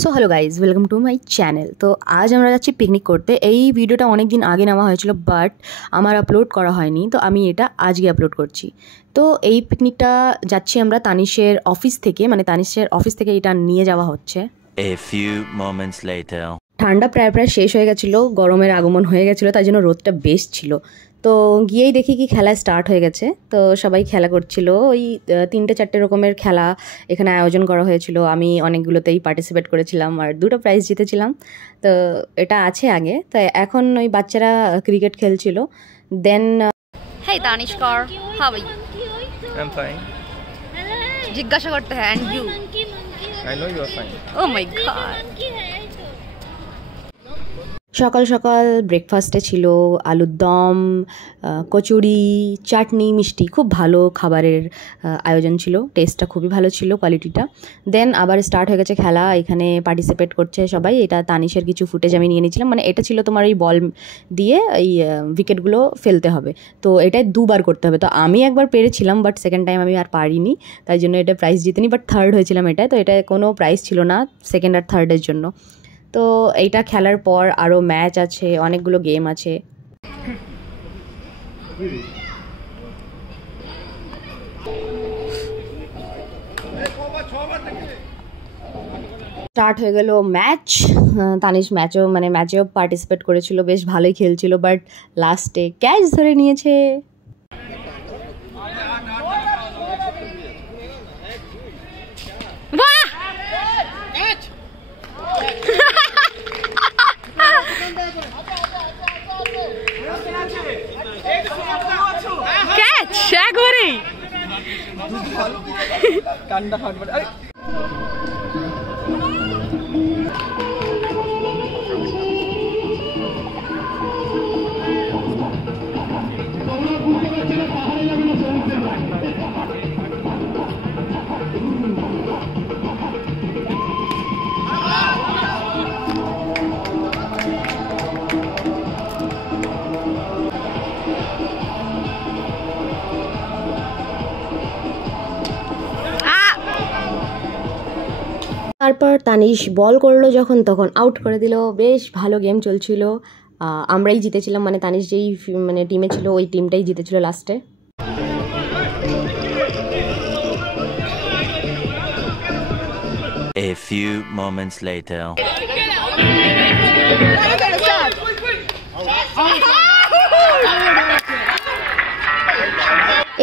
So hello guys, welcome to my channel. তো আজ আমরা যাচ্ছি পিকনিক করতে। এই ভিডিওটা অনেক দিন আগে নেওয়া হয়েছিল, বাট আমার আপলোড করা হয়নি, তো আমি এটা আজকে আপলোড করছি। তো এই পিকনিকটা যাচ্ছি আমরা তানিশের অফিস থেকে, মানে তানিশের অফিস থেকে এটা নিয়ে যাওয়া হচ্ছে। A few moments later. ঠান্ডা প্রায় শেষ হয়ে গেছিলো, গরমের আগমন হয়ে গেছিলো, তাই জন্য রোদটা বেশ ছিল। তো গিয়েই দেখি কি খেলা স্টার্ট হয়ে গেছে। তো সবাই খেলা করছিল, ওই 3-4 রকমের খেলা এখানে আয়োজন করা হয়েছিল। আমি অনেকগুলোতেই পার্টিসিপেট করেছিলাম আর 2টা প্রাইজ জিতেছিলাম। তো এটা আছে আগে। তো এখন ওই বাচ্চারা ক্রিকেট খেলছিল। দেন Hey Tanishkar, how are you? I'm fine. জিজ্ঞাসা করতে হয় and you? I know you are fine. Oh my god. সকাল সকাল ব্রেকফাস্টে ছিল আলুর দম, কচুরি, চাটনি, মিষ্টি। খুব ভালো খাবারের আয়োজন ছিল, টেস্টটা খুবই ভালো ছিল, কোয়ালিটিটা। দেন আবার স্টার্ট হয়ে গেছে খেলা। এখানে পার্টিসিপেট করছে সবাই। এটা তানিশের কিছু ফুটেজ আমি নিয়ে নিয়েছিলাম। মানে এটা ছিল তোমার ওই বল দিয়ে এই উইকেটগুলো ফেলতে হবে, তো এটাই 2বার করতে হবে। তো আমি একবার পেরেছিলাম, বাট সেকেন্ড টাইম আমি আর পারিনি, তাই জন্য এটা প্রাইজ জিতেনি, বাট থার্ড হয়েছিলাম এটায়। তো এটা কোনো প্রাইজ ছিল না সেকেন্ড আর থার্ডের জন্য। তো এইটা খেলার পর আরও ম্যাচ আছে, অনেকগুলো গেম আছে। স্টার্ট হয়ে গেল ম্যাচ। তানিশ ম্যাচেও পার্টিসিপেট করেছিল, বেশ ভালোই খেলছিল, বাট লাস্টে ক্যাচ ধরে নিয়েছে। তারপর তানিশ বল করলো যখন, তখন আউট করে দিল। বেশ ভালো গেম চলছিল, আমরাই জিতেছিলাম। মানে তানিশ যেই টিমে ছিল ওই টিমটাই জিতেছিল লাস্টে। A few moments later.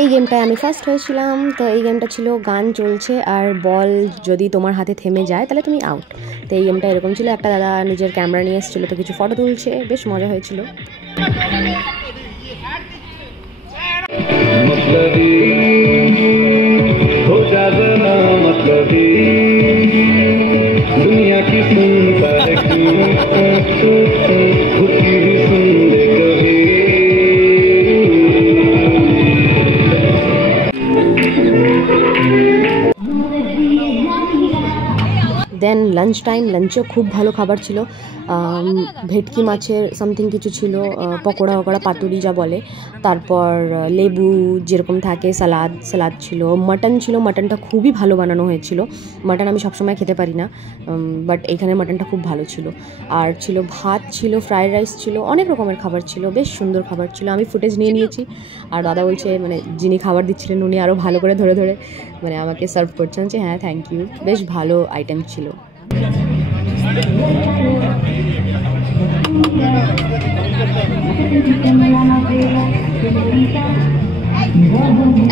এই গেমটায় আমি ফার্স্ট হয়েছিলাম। তো এই গেমটা ছিল গান চলছে আর বল যদি তোমার হাতে থেমে যায় তাহলে তুমি আউট। তো এই গেমটা এরকম ছিল। একটা দাদা নিজের ক্যামেরা নিয়ে এসেছিলো, তো কিছু ফটো তুলছে, বেশ মজা হয়েছিল। দেন লাঞ্চ টাইম, লাঞ্চেও খুব ভালো খাবার ছিল। ভেটকি মাছের সামথিং কিছু ছিল, পকোড়া পাতুরি যা বলে, তারপর লেবু যেরকম থাকে, সালাদ ছিল, মাটন ছিল। মাটনটা খুবই ভালো বানানো হয়েছিল। মাটন আমি সবসময় খেতে পারি না, বাট এইখানে মাটনটা খুব ভালো ছিল। আর ছিল ভাত, ছিল ফ্রাইড রাইস, ছিল অনেক রকমের খাবার ছিল, বেশ সুন্দর খাবার ছিল। আমি ফুটেজ নিয়ে নিয়েছি। আর দাদা বলছে, মানে যিনি খাবার দিচ্ছিলেন উনি আরও ভালো করে ধরে ধরে মানে আমাকে সার্ভ করছেন, যে হ্যাঁ থ্যাংক ইউ, বেশ ভালো আইটেম ছিল।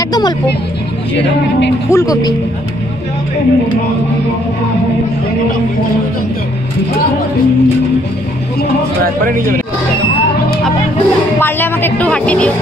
একদম অল্প ফুলকপি। পারলে আমাকে একটু হাঁটি দিও।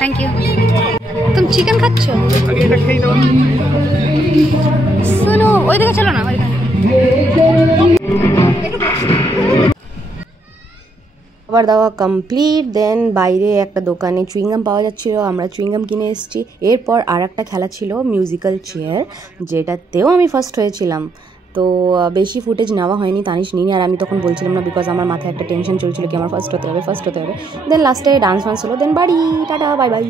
Thank you. তুমি চিকেন খাচ্ছ? শোনো, ওই দিকে চলো না, ওইখানে। খাবার দাওয়া কমপ্লিট। দেন বাইরে একটা দোকানে চুইংগাম পাওয়া যাচ্ছিল, আমরা চুইংগাম কিনে এসেছি। এরপর আর একটা খেলা ছিল মিউজিক্যাল চেয়ার, যেটাতেও আমি ফার্স্ট হয়েছিলাম। তো বেশি ফুটেজ নেওয়া হয়নি, তানিশ নিনি, আর আমি তখন বলছিলাম না, বিকজ আমার মাথায় একটা টেনশন চলছিল কি আমার ফার্স্ট হতে হবে। দেন লাস্টে ডান্স ফান্স হলো, দেন বাড়ি, টাটা, বাই বাই।